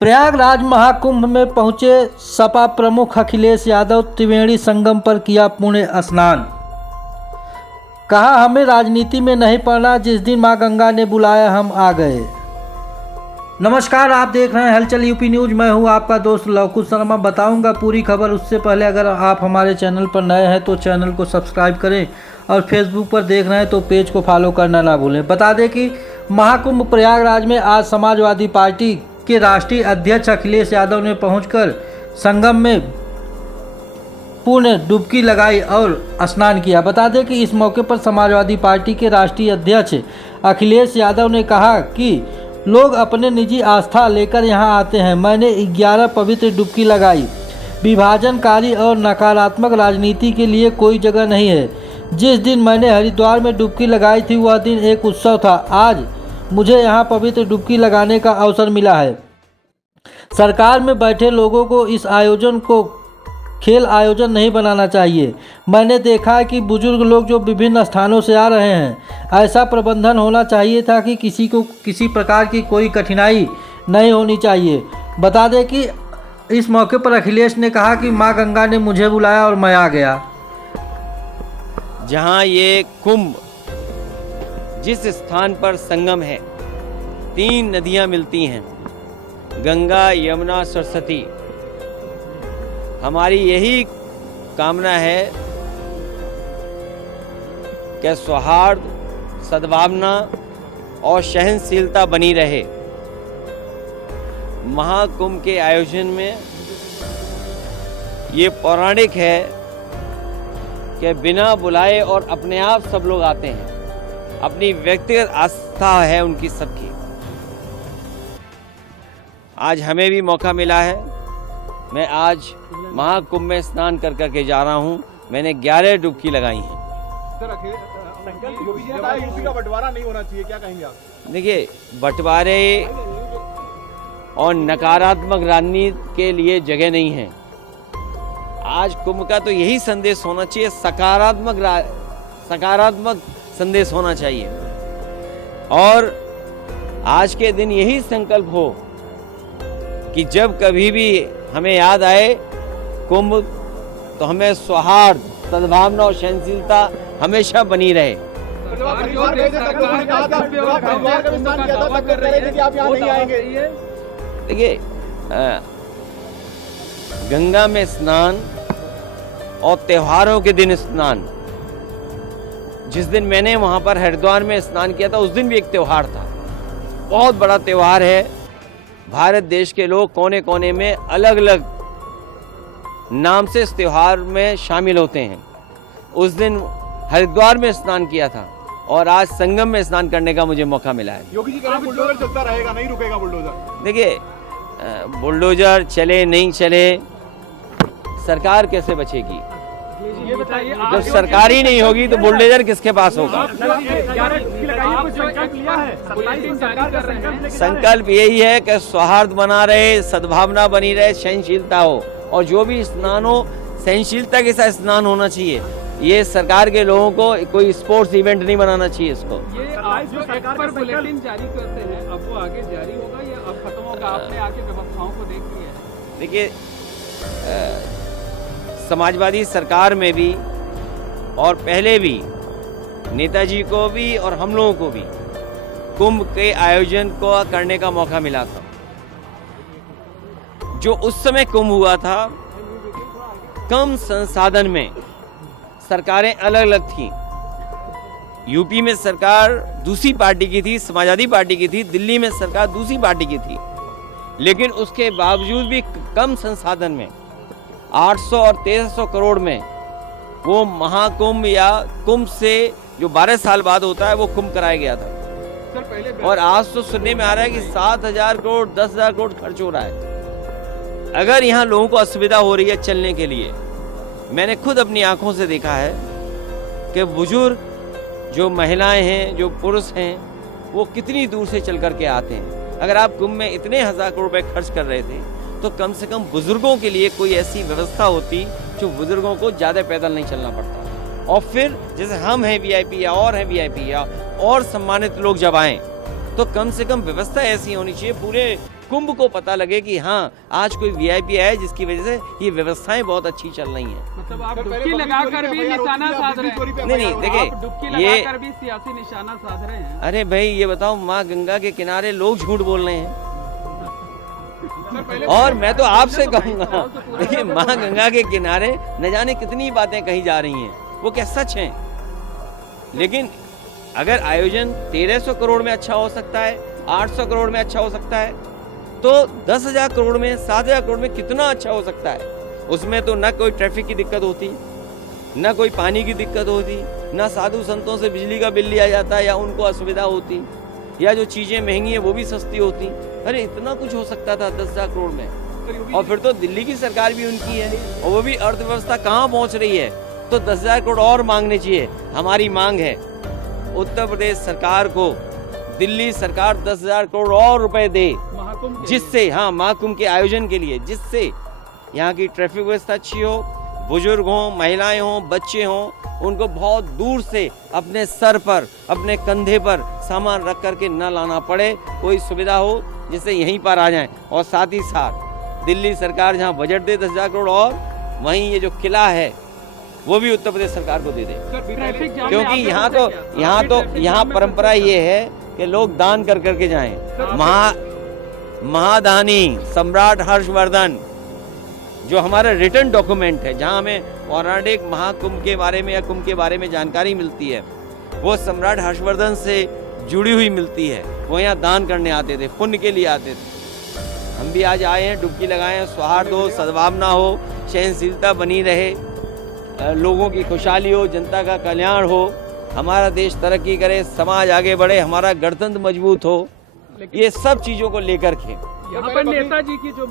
प्रयागराज महाकुंभ में पहुंचे सपा प्रमुख अखिलेश यादव त्रिवेणी संगम पर किया पुण्य स्नान। कहा, हमें राजनीति में नहीं पड़ना, जिस दिन मां गंगा ने बुलाया हम आ गए। नमस्कार, आप देख रहे हैं हलचल यूपी न्यूज। मैं हूं आपका दोस्त लवकुश शर्मा। बताऊंगा पूरी खबर। उससे पहले अगर आप हमारे चैनल पर नए हैं तो चैनल को सब्सक्राइब करें और फेसबुक पर देख रहे हैं तो पेज को फॉलो करना ना भूलें। बता दें कि महाकुंभ प्रयागराज में आज समाजवादी पार्टी के राष्ट्रीय अध्यक्ष अखिलेश यादव ने पहुंचकर संगम में पुण्य डुबकी लगाई और स्नान किया। बता दें कि इस मौके पर समाजवादी पार्टी के राष्ट्रीय अध्यक्ष अखिलेश यादव ने कहा कि लोग अपने निजी आस्था लेकर यहां आते हैं। मैंने 11 पवित्र डुबकी लगाई। विभाजनकारी और नकारात्मक राजनीति के लिए कोई जगह नहीं है। जिस दिन मैंने हरिद्वार में डुबकी लगाई थी वह दिन एक उत्सव था। आज मुझे यहाँ पवित्र डुबकी लगाने का अवसर मिला है। सरकार में बैठे लोगों को इस आयोजन को खेल आयोजन नहीं बनाना चाहिए। मैंने देखा है कि बुजुर्ग लोग जो विभिन्न स्थानों से आ रहे हैं, ऐसा प्रबंधन होना चाहिए था कि किसी को किसी प्रकार की कोई कठिनाई नहीं होनी चाहिए। बता दें कि इस मौके पर अखिलेश ने कहा कि मां गंगा ने मुझे बुलाया और मैं आ गया। जहां ये कुंभ जिस स्थान पर संगम है, 3 नदियां मिलती हैं, गंगा, यमुना, सरस्वती। हमारी यही कामना है कि सौहार्द, सद्भावना और सहनशीलता बनी रहे। महाकुंभ के आयोजन में ये पौराणिक है कि बिना बुलाए और अपने आप सब लोग आते हैं। अपनी व्यक्तिगत आस्था है उनकी सबकी। आज हमें भी मौका मिला है। मैं आज महाकुंभ में स्नान कर करके जा रहा हूं। मैंने 11 डुबकी लगाई हैं। सर, यूपी का बंटवारा नहीं होना चाहिए, क्या कहेंगे आप? देखिए, बंटवारे और नकारात्मक राजनीति के लिए जगह नहीं है। आज कुंभ का तो यही संदेश होना चाहिए, सकारात्मक संदेश होना चाहिए। और आज के दिन यही संकल्प हो कि जब कभी भी हमें याद आए कुंभ, तो हमें सौहार्द, सद्भावना और सहनशीलता हमेशा बनी रहे। देखिए, गंगा में स्नान और त्योहारों के दिन स्नान, जिस दिन मैंने वहां पर हरिद्वार में स्नान किया था उस दिन भी एक त्योहार था। बहुत बड़ा त्योहार है। भारत देश के लोग कोने कोने में अलग अलग नाम से इस त्योहार में शामिल होते हैं। उस दिन हरिद्वार में स्नान किया था और आज संगम में स्नान करने का मुझे मौका मिला है। योगी जी कह रहे हैं बुलडोजर चलता रहेगा, नहीं रुकेगा बुलडोजर। देखिए, बुलडोजर चले नहीं चले, सरकार कैसे बचेगी? ये बताइए, जब सरकार ही नहीं होगी तो बुलडोजर किसके पास होगा? संकल्प यही है कि सौहार्द बना रहे, सद्भावना बनी रहे, सहनशीलता हो। और जो भी स्नान हो, सहनशीलता के साथ स्नान होना चाहिए। ये सरकार के लोगों को कोई स्पोर्ट्स इवेंट नहीं बनाना चाहिए इसको। ये आज जो सरकार पर बुलेटिन जारी करते हैं, अब वो आगे जारी होगा या अब खत्म होगा? आपने आके व्यवस्थाओं को देख लिया है? देखिए, समाजवादी सरकार में भी और पहले भी नेताजी को भी और हम लोगों को भी कुंभ के आयोजन को करने का मौका मिला था। जो उस समय कुंभ हुआ था, कम संसाधन में सरकारें अलग अलग थीं। यूपी में सरकार दूसरी पार्टी की थी, समाजवादी पार्टी की थी। दिल्ली में सरकार दूसरी पार्टी की थी। लेकिन उसके बावजूद भी कम संसाधन में 800 और 1300 करोड़ में वो महाकुंभ या कुंभ से जो 12 साल बाद होता है वो कुंभ कराया गया था। और आज तो सुनने में आ रहा है कि 7000 करोड़ 10,000 करोड़ खर्च हो रहा है। अगर यहाँ लोगों को असुविधा हो रही है चलने के लिए, मैंने खुद अपनी आंखों से देखा है कि बुजुर्ग, जो महिलाएं हैं, जो पुरुष हैं, वो कितनी दूर से चल करके आते हैं। अगर आप कुंभ में इतने 1000 करोड़ रुपए खर्च कर रहे थे तो कम से कम बुजुर्गों के लिए कोई ऐसी व्यवस्था होती जो बुजुर्गों को ज़्यादा पैदल नहीं चलना पड़ता। और फिर जैसे हम हैं वीआईपी या और हैं वीआईपी या और सम्मानित लोग जब आएँ तो कम से कम व्यवस्था ऐसी होनी चाहिए, पूरे कुंभ को पता लगे कि हाँ आज कोई वीआईपी आया है जिसकी वजह से ये व्यवस्थाएं बहुत अच्छी चल रही हैं। मतलब आप डुबकी लगाकर भी निशाना साध रहे हैं। नहीं आप देखिए डुबकी ये लगाकर भी सियासी निशाना साध रहे हैं। अरे भाई ये बताओ माँ गंगा के किनारे लोग झूठ बोल रहे हैं। और मैं तो आपसे कहूंगा देखिए माँ गंगा के किनारे न जाने कितनी बातें कही जा रही हैं, वो क्या सच हैं? लेकिन अगर आयोजन 1300 करोड़ में अच्छा हो सकता है, 800 करोड़ में अच्छा हो सकता है, तो 10,000 करोड़ में, 7,000 करोड़ में कितना अच्छा हो सकता है। उसमें तो न कोई ट्रैफिक की दिक्कत होती, न कोई पानी की दिक्कत होती, न साधु संतों से बिजली का बिल लिया जाता या उनको असुविधा होती, या जो चीजें महंगी हैं वो भी सस्ती होती। अरे इतना कुछ हो सकता था 10,000 करोड़ में। और फिर तो दिल्ली की सरकार भी उनकी है और वो भी अर्थव्यवस्था कहाँ पहुंच रही है, तो 10,000 करोड़ और मांगने चाहिए। हमारी मांग है उत्तर प्रदेश सरकार को दिल्ली सरकार 10,000 करोड़ और रुपए दे, जिससे हाँ महाकुंभ के आयोजन के लिए, जिससे यहाँ की ट्रैफिक व्यवस्था अच्छी हो, बुजुर्ग हों, महिलाएं हों, बच्चे हों, उनको बहुत दूर से अपने सर पर, अपने कंधे पर सामान रख करके न लाना पड़े, कोई सुविधा हो जिससे यहीं पर आ जाएं। और साथ ही साथ दिल्ली सरकार जहाँ बजट दे 10,000 करोड़, और वहीं ये जो किला है वो भी उत्तर प्रदेश सरकार को दे दे, क्योंकि यहाँ परंपरा ये है कि लोग दान कर करके जाएं। महादानी सम्राट हर्षवर्धन जो हमारा रिटर्न डॉक्यूमेंट है, जहां हमें पौराणिक महाकुंभ के बारे में या कुंभ के बारे में जानकारी मिलती है, वो सम्राट हर्षवर्धन से जुड़ी हुई मिलती है। वो यहाँ दान करने आते थे, पुण्य के लिए आते थे। हम भी आज आए हैं, डुबकी लगाए हैं, सौहार्द हो, सद्भावना हो, सहनशीलता बनी रहे, लोगों की खुशहाली हो, जनता का कल्याण हो, हमारा देश तरक्की करे, समाज आगे बढ़े, हमारा गणतंत्र मजबूत हो, ये सब चीजों को लेकर के यहाँ पर नेताजी की जो